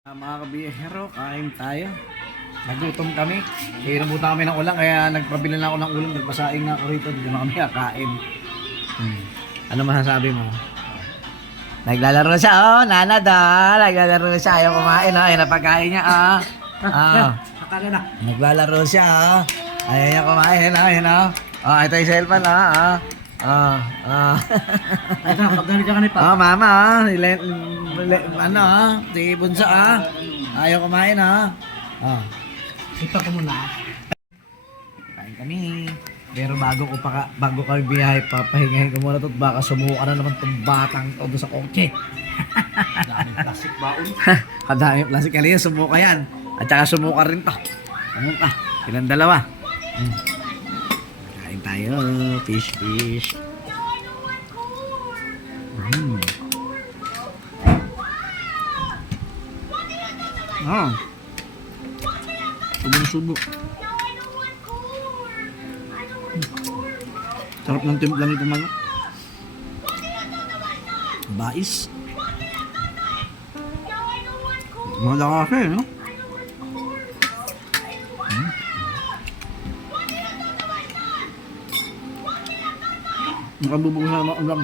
Mga kabiyero, kain tayo. Nagutom kami. Kaya nabuta kami ng ulam, kaya nagpabili na ako ng ulam. Nagpasaing na ako rito, hindi na kami kakain. Ano masasabi mo? Naglalaro siya, oh, nanad ah. Naglalaro siya, ayaw kumain, oh. Ayaw na pagkain niya, ah. Akala na. Naglalaro siya, ah. Ayaw niya kumain, ah. Ayun, ah. Ah, ito yung cellphone, ah. Ay na, pagdalit ka ni Ah, Papa. mama, ah. Ano, ah. Si Bunso, ah. Ayaw kumain, ah. Ah. Ito ko muna. Kain kami. Pero bago kami biyahe, papahingahin ko muna to. Baka sumuka na naman tong batang to doon sa kotse. Daming plastic baon. Kadami plastic kanina, sumuka yan. At saka sumuka rin to. Sumuka. Silang dalawa. Kain tayo. Fish. Ah. Subo. Sarap ng timpla nito manok. Bais. Malaki kasi, no? Nakabubuo sa mga ulam.